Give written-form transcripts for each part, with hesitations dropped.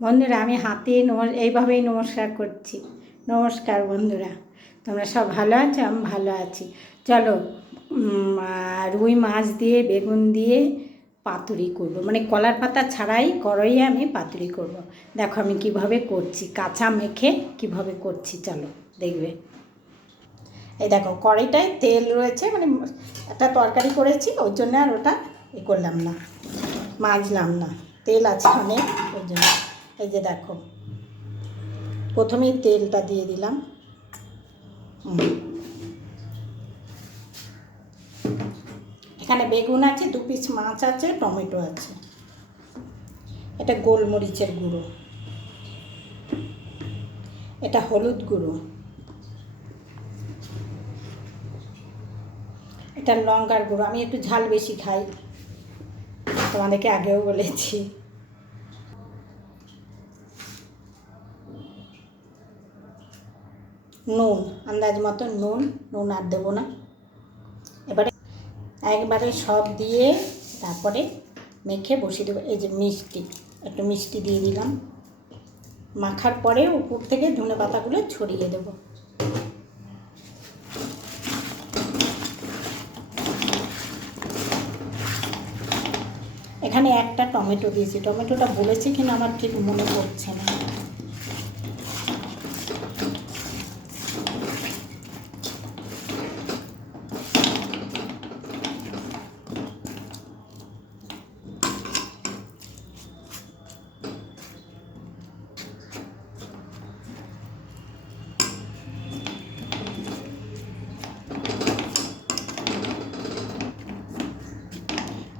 বন্ধুরা আমি হাতে এইভাবেই নমস্কার করছি। নমস্কার বন্ধুরা, তোমরা সব ভালো আছো? আমি ভালো আছি। চলো রুই মাছ দিয়ে বেগুন দিয়ে পাতুরি করব, মানে কলার পাতা ছাড়াই কড়াইয়ে আমি পাতুরি করব। দেখো আমি কিভাবে করছি, কাঁচা মেখে কিভাবে করছি, চলো দেখবে। এই দেখো কড়াইটায় তেল রয়েছে, মানে একটা তরকারি করেছি ওর জন্য আর ওটা করলাম না, মাজলাম না, তেল আছে অনেক ওই জন্য। এই যে দেখো প্রথমেই তেলটা দিয়ে দিলাম। এখানে বেগুন আছে, 2 পিস মাছ আছে, টমেটো আছে, এটা গোলমরিচের গুঁড়ো, এটা হলুদ গুঁড়ো, এটা লঙ্কার গুঁড়ো। আমি একটু ঝাল বেশি খাই, তোমাদেরকে আগেও বলেছি। নুন আন্দাজ মতো নুন আর দেবো না। এবারে একবারে সব দিয়ে তারপরে মেখে বসিয়ে দেবো। এই যে মিষ্টি, একটু মিষ্টি দিয়ে দিলাম। মাখার পরে উপর থেকে ধনে পাতাগুলো ছড়িয়ে দেবো। এখানে একটা টমেটো দিয়েছি, টমেটোটা বলেছি কিনা আমার ঠিক মনে পড়ছে না।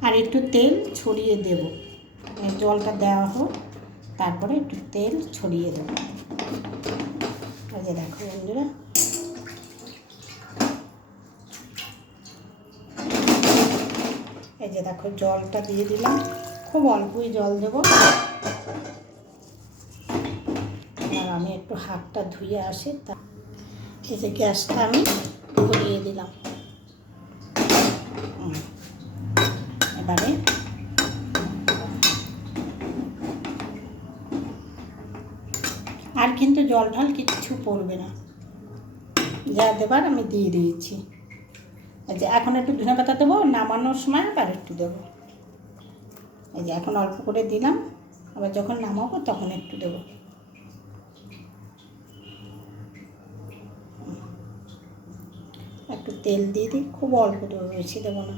আর একটু তেল ছড়িয়ে দেব, জলটা দেওয়া হোক, তারপরে একটু তেল ছড়িয়ে দেবো। এই যে দেখো বন্ধুরা, এই যে দেখো জলটা দিয়ে দিলাম, খুব অল্পই জল দেবো। আর আমি একটু হাতটা ধুয়ে আসি। এই যে গ্যাসটা আমি ধরিয়ে দিলাম। এবারে আর কিন্তু জল ঢাল কিচ্ছু পড়বে না, যা দেবার আমি দিয়ে দিয়েছি। এই যে এখন একটু ধনে পাতা দেবো, নামানোর সময় আবার একটু দেবো। এই যে এখন অল্প করে দিলাম, আবার যখন নামাবো তখন একটু দেবো। একটু তেল দিয়ে দিই, খুব অল্প দেবো, বেশি দেবো না।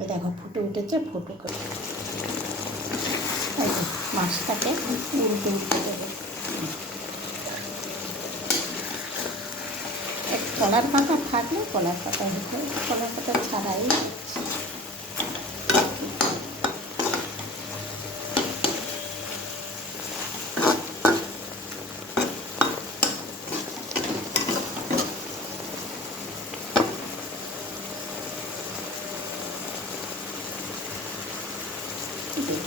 এই দেখো ফুটে উঠেছে, ফুটো করে মাছটাকে উল্টে উল্টে দেবো। কলার পাতা থাকলে কলার পাতা হতো, কলার পাতা ছাড়াই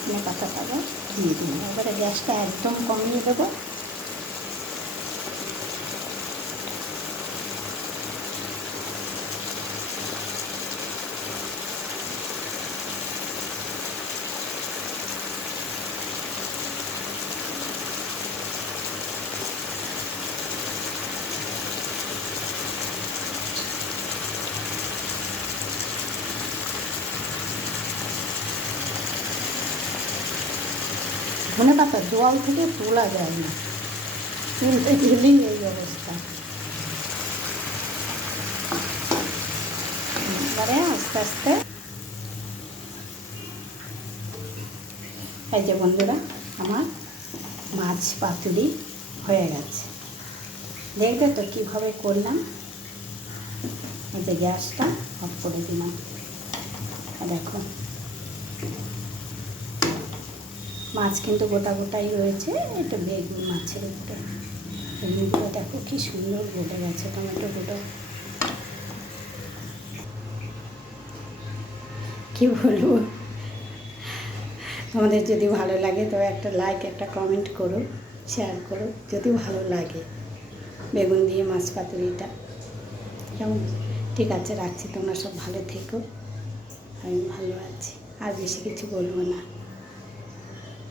ধনে পাতাটা দিয়ে দিলাম। এবারে গ্যাসটা একদম কমিয়ে দেবো। ধনে পাতা জল থেকে তোলা যায় না, তুলতে গেলেই এই অবস্থা। এবারে আস্তে আস্তে এই যে বন্ধুরা আমার মাছ পাতুরি হয়ে গেছে। দেখবে তো কীভাবে করলাম। এই যে গ্যাসটা অফ করে দিলাম। দেখো মাছ কিন্তু গোটা গোটাই রয়েছে, এটা বেগুন মাছের একটু বেগুনগুলো দেখো কি সুন্দর গলে গেছে, টমেটোগুলো কী বলবো। তোমাদের যদি ভালো লাগে তো একটা লাইক, একটা কমেন্ট করো, শেয়ার করো যদি ভালো লাগে। বেগুন দিয়ে মাছ পাতুরিটা কেমন ঠিক আছে, রাখছি। তোমরা সব ভালো থেকো, আমি ভালো আছি, আর বেশি কিছু বলবো না।